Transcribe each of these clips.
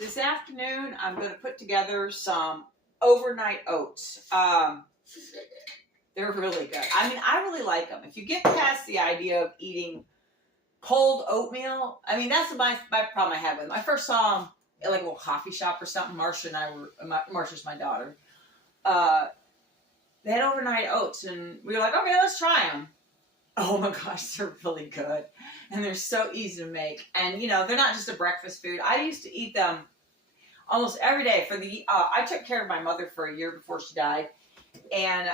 This afternoon, I'm going to put together some overnight oats. They're really good. I mean, I really like them. If you get past the idea of eating cold oatmeal, I mean, that's my problem I had with them. I first saw them at like a little coffee shop or something. Marsha's my daughter. They had overnight oats, and we were like, okay, let's try them. Oh my gosh, they're really good. And they're so easy to make. And, you know, they're not just a breakfast food. I used to eat them almost every day I took care of my mother for a year before she died. And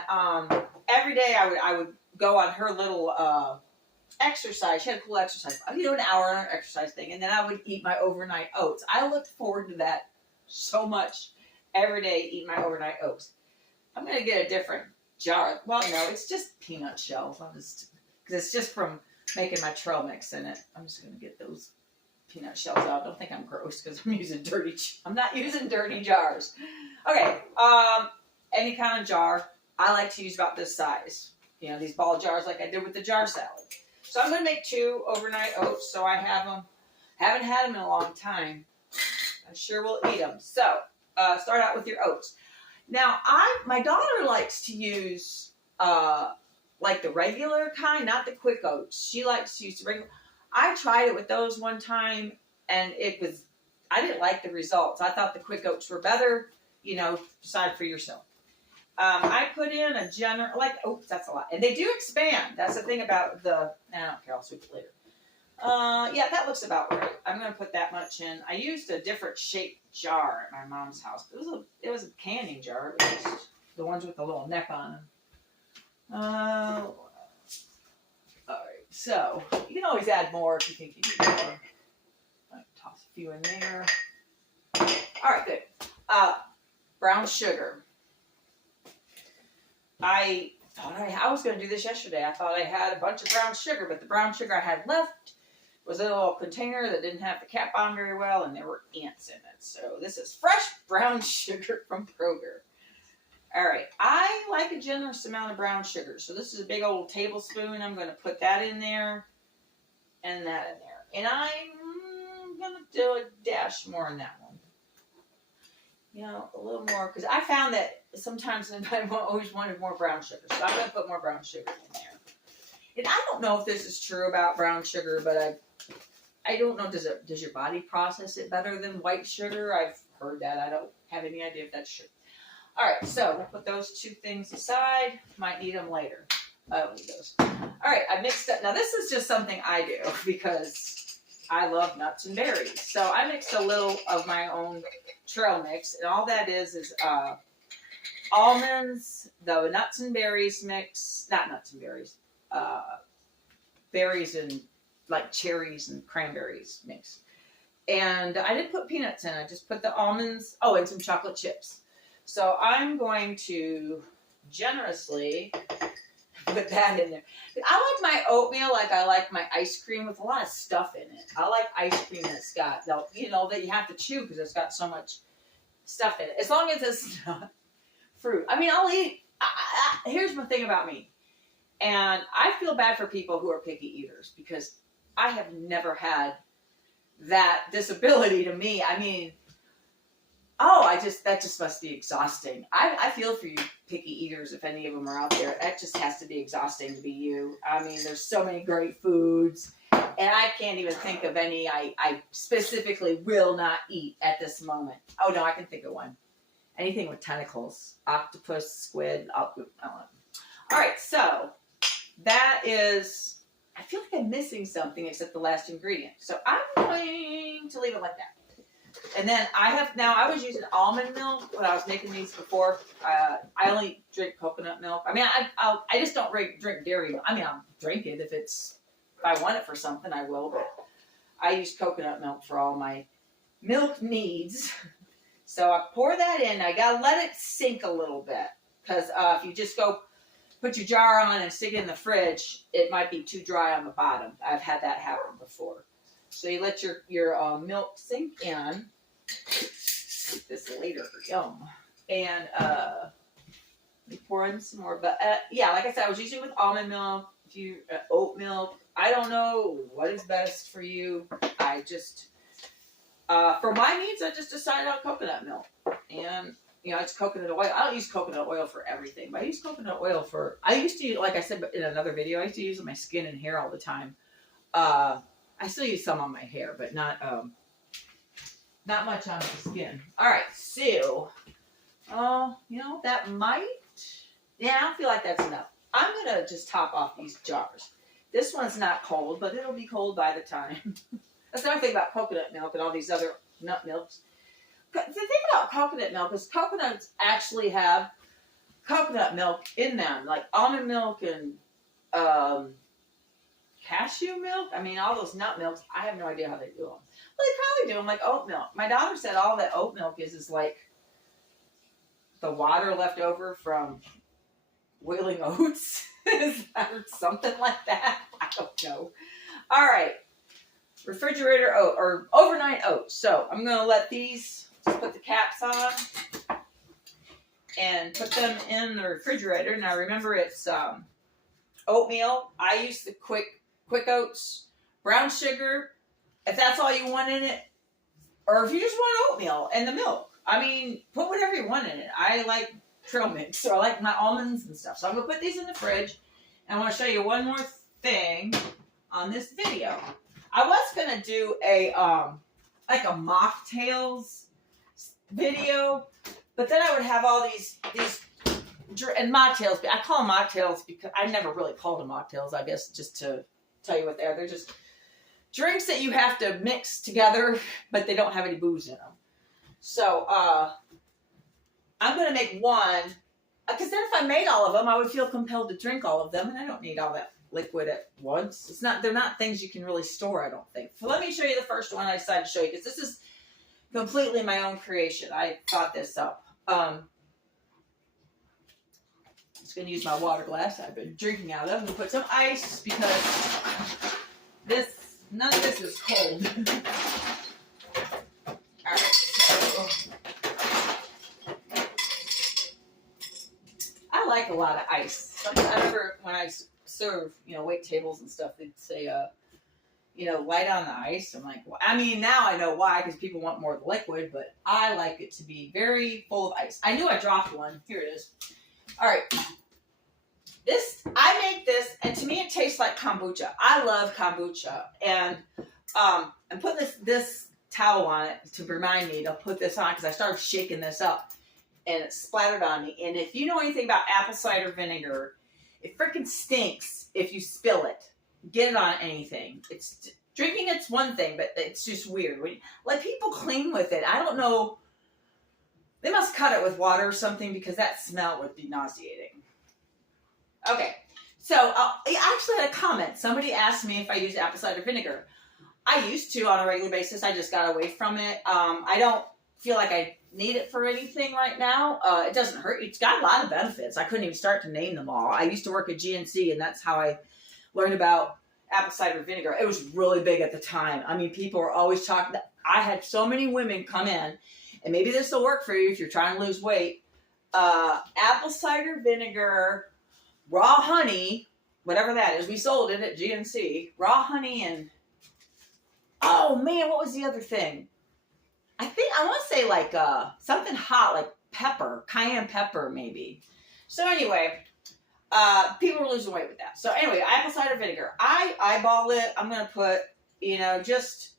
every day I would go on her little exercise. She had a cool exercise. I would do an hour exercise thing, and then I would eat my overnight oats. I looked forward to that so much every day, eating my overnight oats. I'm going to get a different jar. Well, no, it's just peanut shells. Because it's just from making my trail mix in it. I'm just going to get those peanut shells out. Don't think I'm gross because I'm not using dirty jars. Okay, any kind of jar. I like to use about this size. You know, these ball jars like I did with the jar salad. So I'm going to make 2 overnight oats so I have them. Haven't had them in a long time. I sure will eat them. So, start out with your oats. Now, my daughter likes to use like the regular kind, not the quick oats. She likes to use the regular. I tried it with those one time, and I didn't like the results. I thought the quick oats were better. You know, decide for yourself. I put in a that's a lot. And they do expand. That's the thing about I don't care, I'll switch it later. Yeah, that looks about right. I'm going to put that much in. I used a different shaped jar at my mom's house. It was a canning jar. It was just the ones with the little neck on them. All right, so you can always add more if you think you need more. I'll toss a few in there. All right, good. Brown sugar. I thought I was going to do this yesterday. I thought I had a bunch of brown sugar, but the brown sugar I had left was in a little container that didn't have the cap on very well, and there were ants in it. So this is fresh brown sugar from Kroger. All right, I like a generous amount of brown sugar. So this is a big old tablespoon. I'm going to put that in there and that in there. And I'm going to do a dash more in that one. You know, a little more, because I found that sometimes I always wanted more brown sugar. So I'm going to put more brown sugar in there. And I don't know if this is true about brown sugar, but I don't know, does your body process it better than white sugar? I've heard that. I don't have any idea if that's true. All right, so we'll put those 2 things aside. Might need them later. I don't need those. All right, I mixed up. Now, this is just something I do because I love nuts and berries. So I mixed a little of my own trail mix, and all that is almonds, the nuts and berries mix, not nuts and berries, berries and like cherries and cranberries mix. And I didn't put peanuts in. I just put the almonds, and some chocolate chips. So I'm going to generously put that in there. I like my oatmeal like I like my ice cream with a lot of stuff in it. I like ice cream that's got, that you have to chew because it's got so much stuff in it. As long as it's not fruit. I mean, I'll eat. Here's the thing about me. And I feel bad for people who are picky eaters because I have never had that disability to me. I mean, that just must be exhausting. I feel for you picky eaters, if any of them are out there. That just has to be exhausting to be you. I mean, there's so many great foods, and I can't even think of any I specifically will not eat at this moment. Oh, no, I can think of one. Anything with tentacles. Octopus, squid. I don't know. All right, so that is, I feel like I'm missing something except the last ingredient. So I'm going to leave it like that. And then I was using almond milk when I was making these before. I only drink coconut milk. I mean, I just don't drink dairy milk. I mean, I'll drink it if I want it for something, I will. But I use coconut milk for all my milk needs. So I pour that in. I got to let it sink a little bit. Because if you just go put your jar on and stick it in the fridge, it might be too dry on the bottom. I've had that happen before. So you let your milk sink in. Eat this later. Yum. And we pour in some more. But yeah, like I said, I was using with almond milk, oat milk. I don't know what is best for you. I just For my needs, I just decided on coconut milk. And, you know, it's coconut oil. I don't use coconut oil for everything, but I use coconut oil for, I used to, like I said in another video, I used to use it on my skin and hair all the time. I still use some on my hair, but not much on my skin. All right, so, you know, that might, yeah, I don't feel like that's enough. I'm going to just top off these jars. This one's not cold, but it'll be cold by the time. That's another thing about coconut milk and all these other nut milks. The thing about coconut milk is coconuts actually have coconut milk in them, like almond milk and cashew milk. I mean, all those nut milks, I have no idea how they do them. Well, they probably do them like oat milk. My daughter said all that oat milk is like the water left over from boiling oats. Or something like that. I don't know. All right. Refrigerator oat or overnight oats. So I'm going to let these, just put the caps on and put them in the refrigerator. Now remember it's oatmeal. I use the quick oats, brown sugar, if that's all you want in it, or if you just want oatmeal and the milk. I mean, put whatever you want in it. I like trail mix, so I like my almonds and stuff. So I'm going to put these in the fridge. And I want to show you one more thing on this video. I was going to do a, like a Mocktails video, but then I would have all these, and Mocktails, I call them Mocktails because I never really called them Mocktails, I guess, just to tell you what they are. They're just drinks that you have to mix together, but they don't have any booze in them. So, I'm going to make one, because then if I made all of them, I would feel compelled to drink all of them, and I don't need all that liquid at once. They're not things you can really store, I don't think. So let me show you the first one I decided to show you, because this is completely my own creation. I thought this up. I'm just going to use my water glass I've been drinking out of. I'm going to put some ice, because none of this is cold. All right, so I like a lot of ice. I remember when I serve, wait tables and stuff, they'd say, light on the ice. I'm like, well, I mean, now I know why, because people want more liquid, but I like it to be very full of ice. I knew I dropped one. Here it is. All right. I make this, and to me it tastes like kombucha. I love kombucha. And I'm putting this towel on it to remind me to put this on, because I started shaking this up, and it splattered on me. And if you know anything about apple cider vinegar, it freaking stinks if you spill it. Get it on anything. Drinking it's one thing, but it's just weird. Like, people clean with it. I don't know. They must cut it with water or something, because that smell would be nauseating. Okay, so I actually had a comment. Somebody asked me if I use apple cider vinegar. I used to on a regular basis. I just got away from it. I don't feel like I need it for anything right now. It doesn't hurt. It's got a lot of benefits. I couldn't even start to name them all. I used to work at GNC, and that's how I learned about apple cider vinegar. It was really big at the time. I mean, people were always talking. I had so many women come in, and maybe this will work for you if you're trying to lose weight. Apple cider vinegar, raw honey, whatever that is. We sold it at GNC. Raw honey and, oh man, what was the other thing? I want to say like something hot, like pepper, cayenne pepper maybe. So anyway, people were losing weight with that. So anyway, apple cider vinegar. I eyeball it. I'm going to put, just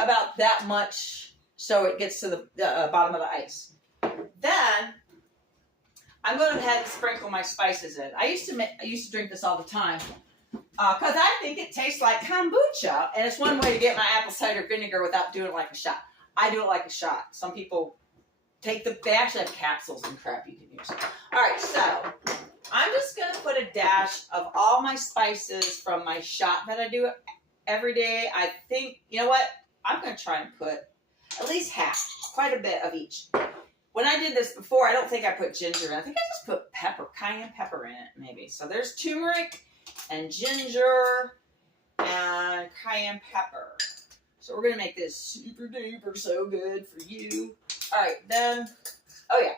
about that much so it gets to the bottom of the ice. Then I'm going to go ahead and sprinkle my spices in. I used to drink this all the time because I think it tastes like kombucha, and it's one way to get my apple cider vinegar without doing it like a shot. I do it like a shot. Some people they actually have capsules and crap you can use. All right, so I'm just going to put a dash of all my spices from my shot that I do every day. I think, you know what? I'm going to try and put at least half, quite a bit of each. When I did this before, I don't think I put ginger in. I think I just put cayenne pepper in it, maybe. So there's turmeric and ginger and cayenne pepper. So we're going to make this super duper so good for you. All right, then, oh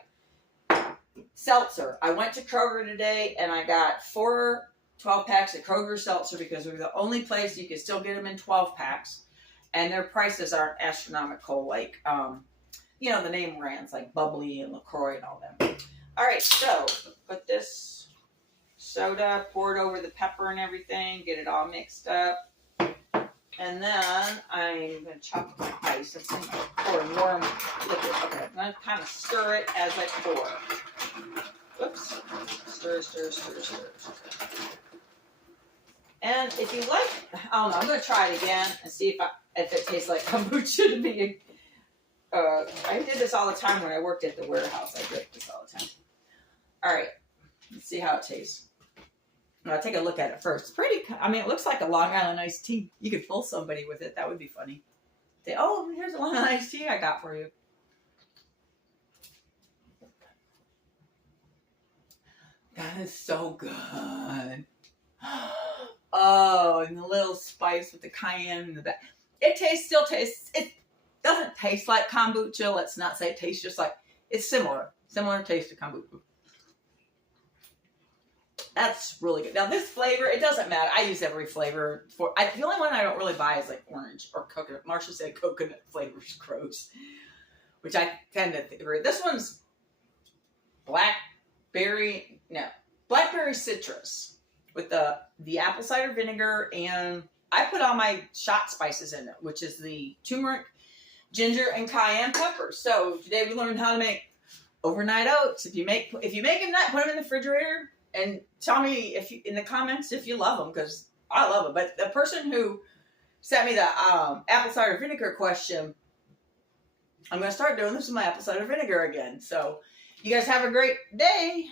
yeah, seltzer. I went to Kroger today, and I got 4 12-packs of Kroger seltzer, because we were the only place you could still get them in 12 packs. and their prices aren't astronomical, like, you know, the name brands like Bubbly and LaCroix and all them. All right, so put this soda, pour it over the pepper and everything, get it all mixed up. And then I'm going to chop up my ice. I'm going to pour warm liquid. Okay, I'm going to kind of stir it as I pour. Whoops. Stir, stir, stir, stir. And if you like, I don't know, I'm going to try it again and see if it tastes like kombucha to me. I did this all the time when I worked at the warehouse. I did this all the time. All right, let's see how it tastes. I'll take a look at it first. It's pretty, I mean, it looks like a Long Island iced tea. You could fool somebody with it. That would be funny. Say, oh, here's a Long Island iced tea I got for you. That is so good. Oh, and the little spice with the cayenne in the back. It still tastes, it doesn't taste like kombucha. Let's not say it tastes just like, it's similar taste to kombucha. That's really good. Now this flavor, it doesn't matter. I use every flavor the only one I don't really buy is like orange or coconut. Marcia said coconut flavors gross, which I tend to agree. This one's blackberry citrus with the apple cider vinegar, and I put all my shot spices in it, which is the turmeric, ginger, and cayenne pepper. So today we learned how to make overnight oats. If you make them, put them in the refrigerator. And tell me in the comments if you love them, because I love them. But the person who sent me the apple cider vinegar question, I'm going to start doing this with my apple cider vinegar again. So you guys have a great day.